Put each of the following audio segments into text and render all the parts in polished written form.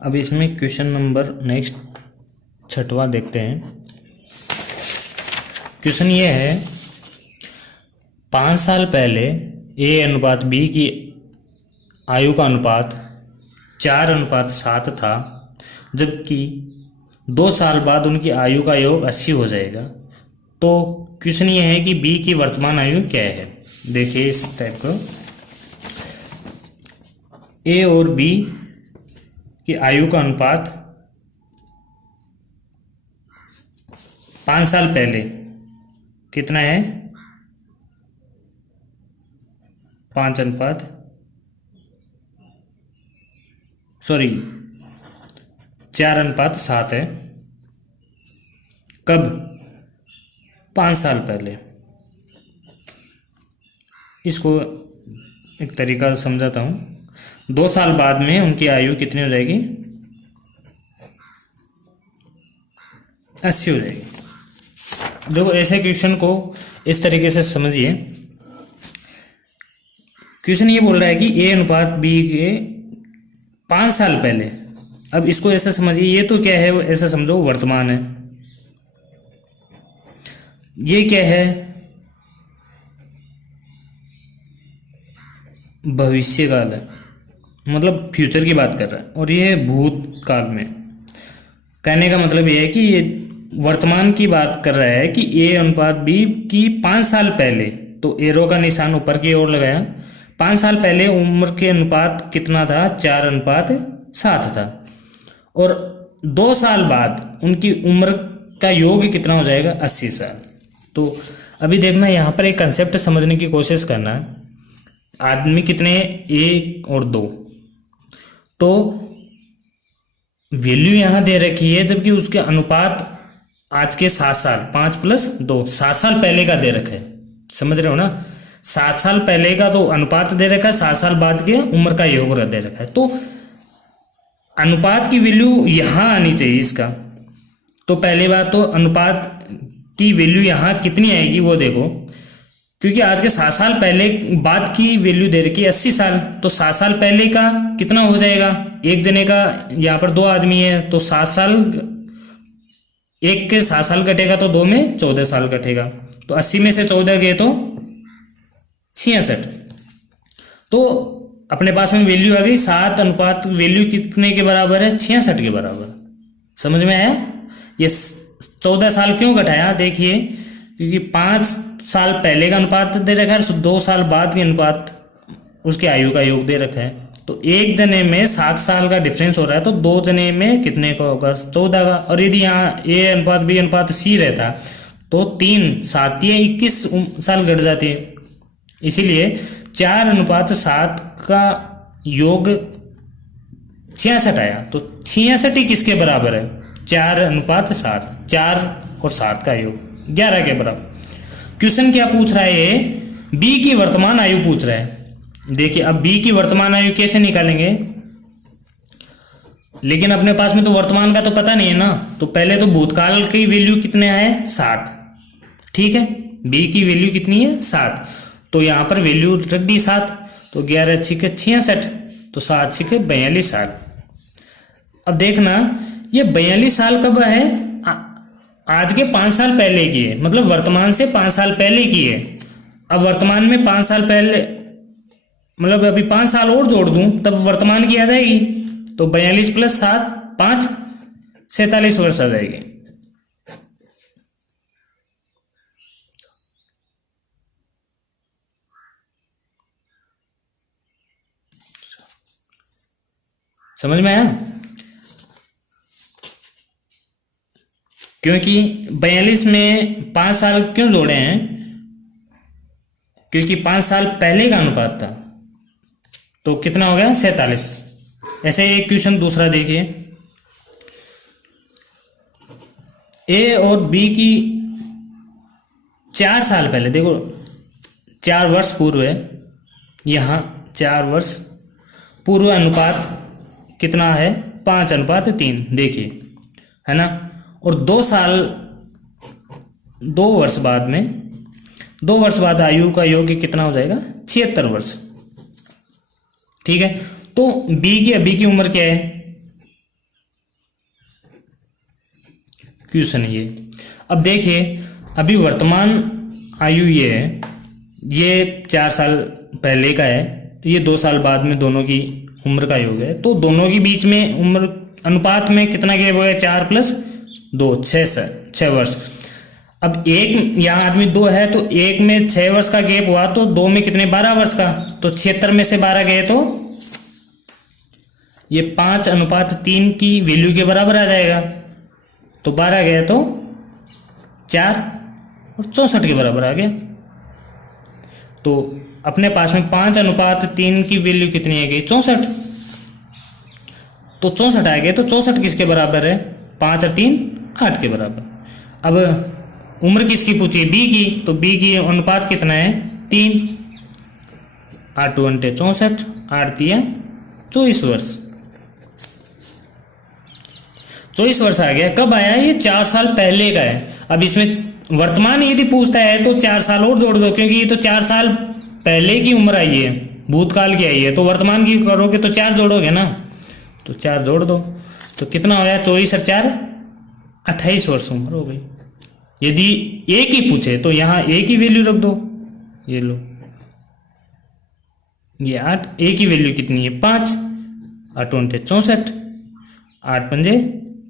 अब इसमें question number next छठवां देखते हैं। क्वेश्चन ये है, 5 साल पहले ए अनुपात बी की आयु का अनुपात 4:7 था, जबकि 2 साल बाद उनकी आयु का योग 80 हो जाएगा। तो क्वेश्चन ये है कि बी की वर्तमान आयु क्या है। देखिए इस टाइप को, ए और बी की आयु का अनुपात 5 साल पहले कितना है, 4:7 है। कब? 5 साल पहले। इसको एक तरीका समझाता हूँ। 2 साल बाद में उनकी आयु कितनी हो जाएगी, 80 हो जाएगी। देखो ऐसे क्वेश्चन को इस तरीके से समझिए। क्वेश्चन ये बोल रहा है कि ए अनुपात बी के 5 साल पहले। अब इसको ऐसा समझिए, ये तो क्या है, ऐसा समझो वर्तमान है। ये क्या है, भविष्यकाल है, मतलब फ्यूचर की बात कर रहा है। और ये भूतकाल में। कहने का मतलब ये है कि ये वर्तमान की बात कर रहा है कि ए अनुपात बी की 5 साल पहले, तो एरो का निशान ऊपर की ओर लगाया। 5 साल पहले उम्र के अनुपात कितना था, 4:7 था। और 2 साल बाद उनकी उम्र का योग कितना हो जाएगा, 80 साल। तो अभी देखना, यहाँ पर एक कंसेप्ट समझने की कोशिश करना है। आदमी कितने, 1 और 2, तो वैल्यू यहाँ दे रखी है, जबकि उसके अनुपात आज के 7 साल, 5 + 2, 7 साल पहले का दे रखा है। समझ रहे हो ना, 7 साल पहले का तो अनुपात दे रखा है, 7 साल बाद के उम्र का योग दे रखा है। तो अनुपात की वैल्यू यहाँ आनी चाहिए इसका। तो पहली बात तो अनुपात की वैल्यू यहाँ कितनी आएगी वो देखो, क्योंकि आज के 7 साल पहले बाद की वैल्यू दे रखी है 80 साल। तो 7 साल पहले का कितना हो जाएगा, एक जने का, यहाँ पर 2 आदमी है तो 7 साल, एक के 7 साल कटेगा तो 2 में 14 साल कटेगा। तो 80 में से 14 गए तो 66। तो अपने पास में वैल्यू आ गई 7 अनुपात वैल्यू कितने के बराबर है, 66 के बराबर। समझ में आया? ये 14 साल क्यों घटाया, देखिए, क्योंकि 5 साल पहले का अनुपात दे रखा है, 2 साल बाद के अनुपात उसकी आयु का योग दे रखा है। तो एक जने में 7 साल का डिफरेंस हो रहा है, तो 2 जने में कितने का होगा, 14 का। और यदि यहाँ ए अनुपात बी अनुपात सी रहता तो 3 7 या 21 साल घट जाती है। इसीलिए 4:7 का योग 66 आया। तो 66 ही किसके बराबर है, 4:7, 4 और 7 का योग 11 के बराबर। क्वेश्चन क्या पूछ रहा है, बी की वर्तमान आयु पूछ रहा है। देखिए अब बी की वर्तमान आयु कैसे निकालेंगे, लेकिन अपने पास में तो वर्तमान का तो पता नहीं है ना। तो पहले तो भूतकाल की वैल्यू कितने है, 7। ठीक है, बी की वैल्यू कितनी है, 7। तो यहां पर वैल्यू रख दी 7। तो 11 × 66, तो 7 × 42 साल। अब देखना, ये 42 साल कब है, आज के 5 साल पहले की है, मतलब वर्तमान से 5 साल पहले की है। अब वर्तमान में 5 साल पहले, मतलब अभी 5 साल और जोड़ दूं तब वर्तमान की आ जाएगी। तो 42 + 7 5 47 वर्ष आ जाएगी। समझ में आया? क्योंकि 42 में 5 साल क्यों जोड़े हैं, क्योंकि 5 साल पहले का अनुपात था। तो कितना हो गया, 47। ऐसे एक क्वेश्चन दूसरा देखिए, ए और बी की 4 साल पहले, देखो 4 वर्ष पूर्व है, यहाँ 4 वर्ष पूर्व अनुपात कितना है, 5:3, देखिए, है ना। और 2 साल, 2 वर्ष बाद में, 2 वर्ष बाद आयु का योग कितना हो जाएगा, 76 वर्ष। ठीक है, तो बी की उम्र क्या है, क्वेश्चन ये। अब देखिए, अभी वर्तमान आयु ये है, ये 4 साल पहले का है, तो ये 2 साल बाद में दोनों की उम्र का योग है, तो दोनों के बीच में उम्र अनुपात में कितना गैप हो गया, 4 + 2 6 वर्ष। अब एक यहाँ आदमी 2 है, तो एक में 6 वर्ष का गैप हुआ, तो 2 में कितने, 12 वर्ष का, तो 76 में से 12 गए तो ये 5:3 की वैल्यू के बराबर आ जाएगा। तो 12 गए तो 4 और 64 के बराबर आ गया। तो अपने पास में 5:3 की वैल्यू कितनी आ गई, 64। तो 64 आ गए, तो 64 किसके बराबर है, 5 और 3 8 के बराबर। अब उम्र किसकी पूछी, बी की, तो बी की अनुपात कितना है, 3। 8 × 64, 8 × 24 वर्ष। 24 वर्ष आ गया। कब आया, ये 4 साल पहले का है। अब इसमें वर्तमान यदि पूछता है तो 4 साल और जोड़ दो, क्योंकि ये तो 4 साल पहले की उम्र आई है, भूतकाल की आई है, तो वर्तमान की करोगे तो 4 जोड़ोगे ना, तो 4 जोड़ दो, तो कितना हो गया, 24 और 4 28 वर्ष उम्र हो गई। यदि एक ही पूछे तो यहाँ एक ही वैल्यू रख दो, ये लो, ये 8, एक ही वैल्यू कितनी है, 5। 8 × 64, 8 ×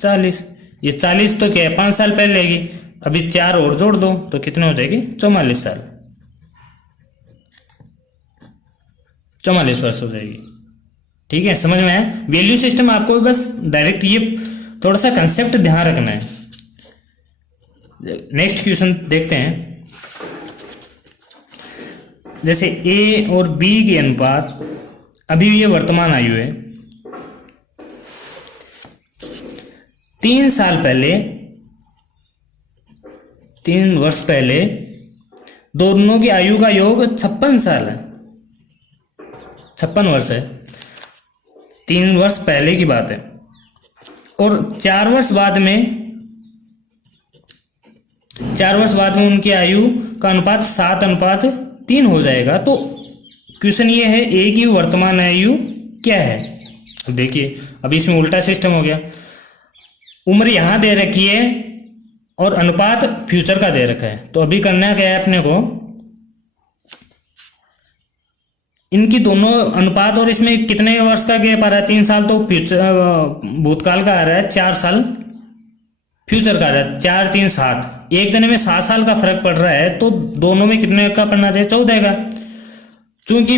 40, ये 40 तो क्या है, 5 साल पहले लेगी। अभी 4 और जोड़ दो तो कितने हो जाएगी, 44 साल, 44 वर्ष हो जाएगी। ठीक है, समझ में आया। वैल्यू सिस्टम आपको बस डायरेक्ट ये थोड़ा सा कंसेप्ट ध्यान रखना है। नेक्स्ट क्वेश्चन देखते हैं। जैसे ए और बी के अनुपात, अभी ये वर्तमान आयु है, 3 साल पहले, 3 वर्ष पहले दोनों की आयु का योग 56 साल है, 56 वर्ष है। 3 वर्ष पहले की बात है। और 4 वर्ष बाद में, 4 वर्ष बाद में उनकी आयु का अनुपात 7:3 हो जाएगा। तो क्वेश्चन ये है, ए की वर्तमान आयु क्या है। देखिए, अभी इसमें उल्टा सिस्टम हो गया। उम्र यहां दे रखी है और अनुपात फ्यूचर का दे रखा है। तो अभी करना क्या है अपने को, इनकी दोनों अनुपात और इसमें कितने वर्ष का गैप आ रहा है, 3 साल तो फ्यूचर भूतकाल का आ रहा है, 4 साल फ्यूचर का आ रहा है, 4 3 7, एक जने में 7 साल का फर्क पड़ रहा है, तो दोनों में कितने का पड़ना चाहिए, 14 का। चूंकि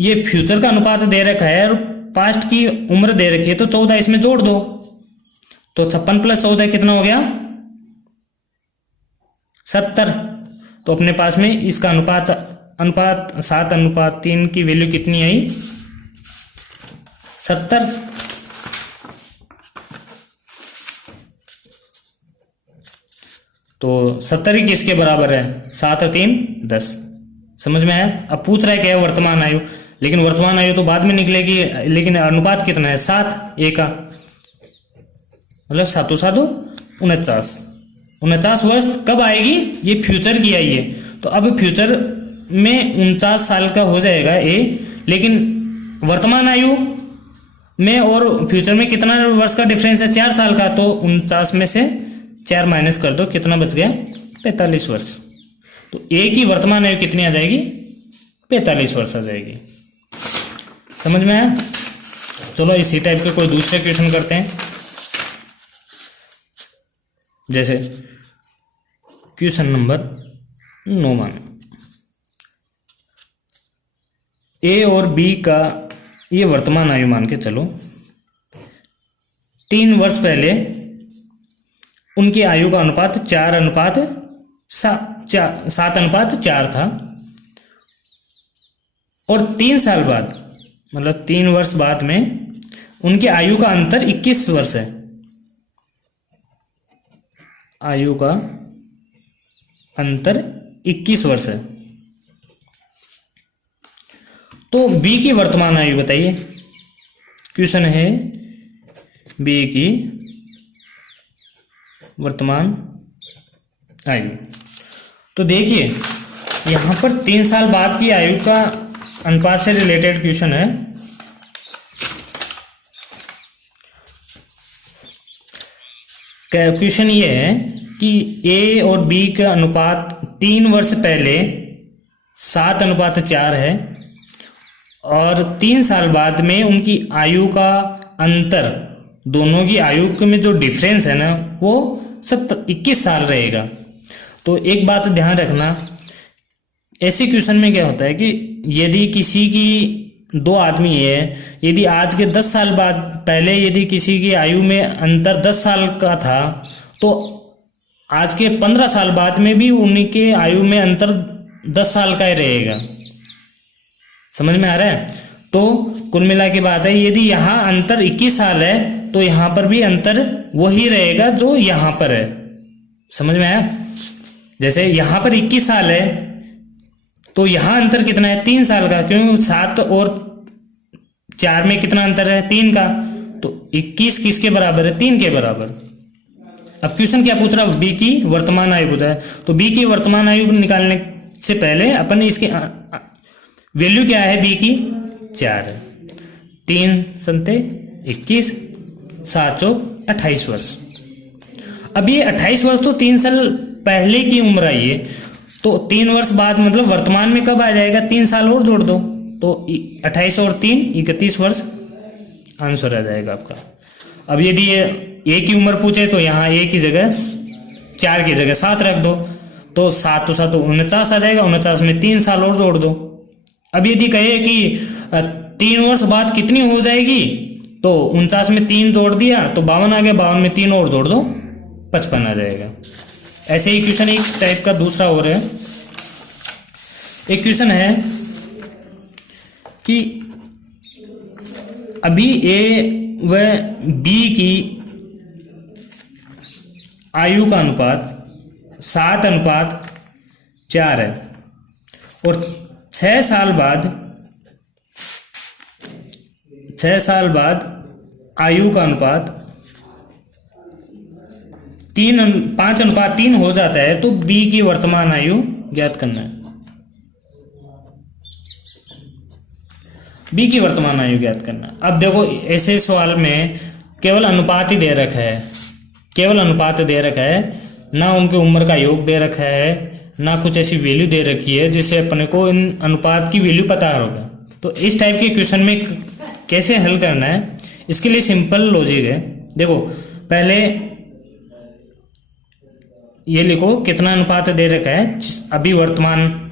ये फ्यूचर का अनुपात दे रखा है और पास्ट की उम्र दे रखी है, तो 14 इसमें जोड़ दो, तो 56 + 14 कितना हो गया, 70। तो अपने पास में इसका अनुपात 7:3 की वैल्यू कितनी आई, 70। तो 70 ही किसके बराबर है, 7 और 3 10। समझ में आया। अब पूछ रहा है क्या है, वर्तमान आयु, लेकिन वर्तमान आयु तो बाद में निकलेगी, लेकिन अनुपात कितना है, 7 A का, मतलब 7 7 49 वर्ष कब आएगी, ये फ्यूचर की आई है। तो अब फ्यूचर में 49 साल का हो जाएगा ए, लेकिन वर्तमान आयु में और फ्यूचर में कितना वर्ष का डिफरेंस है, 4 साल का। तो 49 में से 4 माइनस कर दो, कितना बच गया, 45 वर्ष। तो ए की वर्तमान आयु कितनी आ जाएगी, 45 वर्ष आ जाएगी। समझ में आया। चलो इसी टाइप के कोई दूसरे क्वेश्चन करते हैं। जैसे क्वेश्चन नंबर 9 मान, ए और बी का ये वर्तमान आयु मान के चलो, 3 वर्ष पहले उनकी आयु का अनुपात 7:4 था, और 3 साल बाद, मतलब 3 वर्ष बाद में उनकी आयु का अंतर 21 वर्ष है। आयु का अंतर 21 वर्ष है। तो बी की वर्तमान आयु बताइए। क्वेश्चन है बी की वर्तमान आयु। तो देखिए यहां पर 3 साल बाद की आयु का अनुपात से रिलेटेड क्वेश्चन है। क्वेश्चन ये है कि ए और बी का अनुपात 3 वर्ष पहले 7:4 है और 3 साल बाद में उनकी आयु का अंतर, दोनों की आयु में जो डिफरेंस है ना वो 21 साल रहेगा। तो एक बात ध्यान रखना, ऐसे क्वेश्चन में क्या होता है कि यदि किसी की 2 आदमी है, यदि आज के 10 साल बाद पहले यदि किसी की आयु में अंतर 10 साल का था तो आज के 15 साल बाद में भी उन्हीं के आयु में अंतर 10 साल का ही रहेगा। समझ में आ रहा है? तो कुल मिला के बात है, यदि यहाँ अंतर 21 साल है तो यहाँ पर भी अंतर वही रहेगा जो यहाँ पर है। समझ में आया? जैसे यहाँ पर 21 साल है तो यहाँ अंतर कितना है? 3 साल का, क्योंकि 7 और 4 में कितना अंतर है? 3 का। तो 21 किसके बराबर है? 3 के बराबर। अब क्वेश्चन क्या पूछ रहा है? बी की वर्तमान आयु पूछा है। तो बी की वर्तमान आयु निकालने से पहले अपन इसके वैल्यू क्या है? बी की 4 है। 3 संते 21, 7 चौक 28 वर्ष। अब ये 28 वर्ष तो 3 साल पहले की उम्र आई है, तो 3 वर्ष बाद मतलब वर्तमान में कब आ जाएगा? 3 साल और जोड़ दो तो 28 और 3 31 वर्ष आंसर आ जाएगा आपका। अब यदि ये ए की उम्र पूछे तो यहाँ ए की जगह 4 की जगह 7 रख दो, तो 7 तो 7 49 आ जाएगा। 49 में 3 साल और जोड़ दो। अब यदि कहे कि 3 वर्ष बाद कितनी हो जाएगी, तो 49 में 3 जोड़ दिया तो 52 आ गया। 52 में 3 और जोड़ दो 55 आ जाएगा। ऐसे ही क्वेश्चन एक टाइप का दूसरा और है। एक क्वेश्चन है कि अभी ए व बी की आयु का अनुपात 7:4 है और 6 साल बाद आयु का अनुपात 5:3 हो जाता है, तो बी की वर्तमान आयु ज्ञात करना है। बी की वर्तमान आयु ज्ञात करना। अब देखो ऐसे सवाल में केवल अनुपात ही दे रखा है, केवल अनुपात दे रखा है, ना उनकी उम्र का योग दे रखा है, ना कुछ ऐसी वैल्यू दे रखी है जिससे अपने को इन अनुपात की वैल्यू पता होगा। तो इस टाइप के क्वेश्चन में कैसे हल करना है, इसके लिए सिंपल लॉजिक है। देखो पहले ये लिखो कितना अनुपात दे रखा है। अभी वर्तमान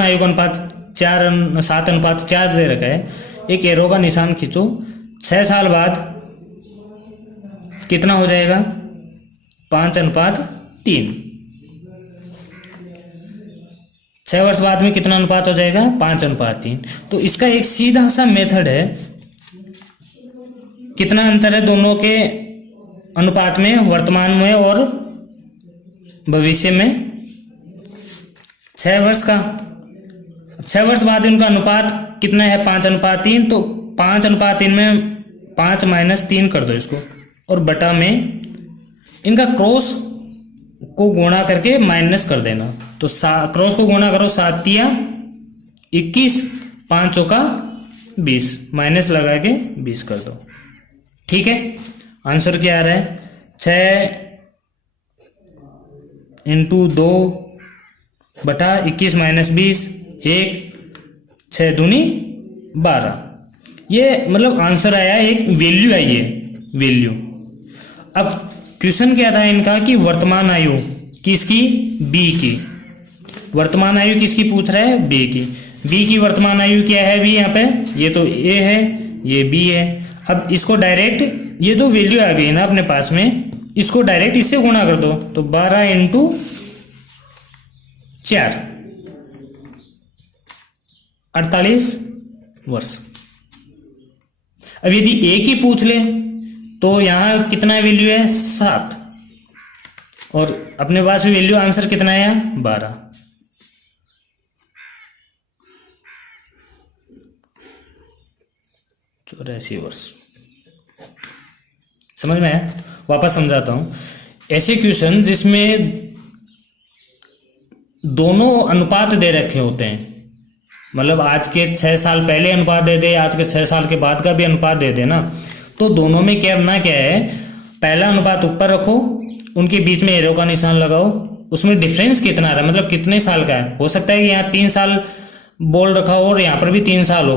आयु का अनुपात 7:4 दे रखा है। एक एरो का निशान खींचो। 6 साल बाद कितना हो जाएगा? 5:3। 6 वर्ष बाद में कितना अनुपात हो जाएगा? 5:3। तो इसका एक सीधा सा मेथड है। कितना अंतर है दोनों के अनुपात में, वर्तमान में और भविष्य में? 6 वर्ष का। 6 वर्ष बाद इनका अनुपात कितना है? 5:3। तो 5:3 में 5 - 3 कर दो इसको, और बटा में इनका क्रॉस को गुणा करके माइनस कर देना। तो क्रॉस को गुणा करो, 7 तिया 21, 5 चौका 20, माइनस लगा के 20 कर दो। ठीक है, आंसर क्या आ रहा है? 6 × 2 बटा 21 - 20, 1, 6 दूनी 12। ये मतलब आंसर आया, एक वैल्यू आई है, वैल्यू। अब क्वेश्चन क्या था इनका कि वर्तमान आयु किसकी? बी की। वर्तमान आयु किसकी पूछ रहा है? बी की। बी की वर्तमान आयु क्या है? बी यहाँ पे ये तो ए है, ये बी है। अब इसको डायरेक्ट, ये जो वैल्यू आ गई ना अपने पास में, इसको डायरेक्ट इससे गुणा कर दो। तो 12 × 4 48 वर्ष। अब यदि ए की पूछ ले तो यहां कितना वैल्यू है? 7, और अपने पास वैल्यू आंसर कितना है? 12। 84 वर्ष। समझ में आया? वापस समझाता हूं। ऐसे क्वेश्चन जिसमें दोनों अनुपात दे रखे होते हैं, मतलब आज के 6 साल पहले अनुपात दे दे, आज के 6 साल के बाद का भी अनुपात दे दे ना, तो दोनों में करना क्या है, पहला अनुपात ऊपर रखो, उनके बीच में एरो का निशान लगाओ, उसमें डिफरेंस कितना आ रहा है, मतलब कितने साल का है। हो सकता है कि यहाँ 3 साल बोल रखा हो और यहाँ पर भी 3 साल हो,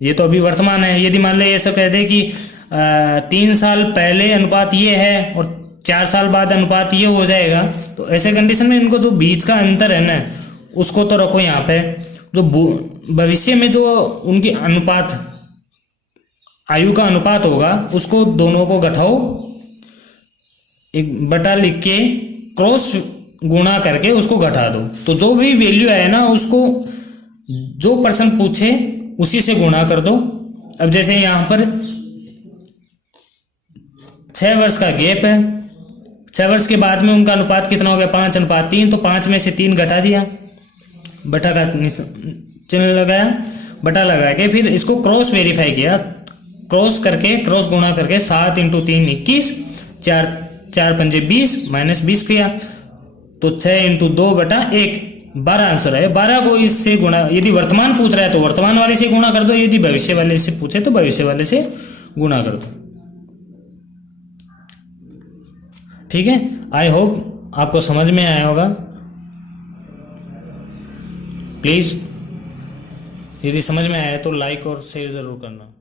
ये तो अभी वर्तमान है। यदि मान लो ऐसा कह दे कि 3 साल पहले अनुपात ये है और 4 साल बाद अनुपात ये हो जाएगा, तो ऐसे कंडीशन में इनको जो बीच का अंतर है ना, उसको तो रखो यहाँ पे। जो भविष्य में जो उनकी अनुपात, आयु का अनुपात होगा, उसको दोनों को घटाओ, एक बटा लिख के क्रॉस गुणा करके उसको घटा दो, तो जो भी वैल्यू आए ना, उसको जो प्रश्न पूछे उसी से गुणा कर दो। अब जैसे यहां पर 6 वर्ष का गैप है, 6 वर्ष के बाद में उनका अनुपात कितना हो गया, 5:3, तो 5 में से 3 घटा दिया, बटा का चिन्ह लगाया, बटा लगा के फिर इसको क्रॉस वेरीफाई किया, क्रॉस करके क्रॉस गुणा करके 7 × 3 21, 4 पंजे 20 -20 किया, तो 6 × 2 बटा 1, 12 आंसर है। 12 को इससे गुणा, यदि वर्तमान पूछ रहा है तो वर्तमान वाले से गुणा कर दो, यदि भविष्य वाले से पूछे तो भविष्य वाले से गुणा कर दो। ठीक है, आई होप आपको समझ में आया होगा। प्लीज यदि समझ में आया तो लाइक और शेयर जरूर करना।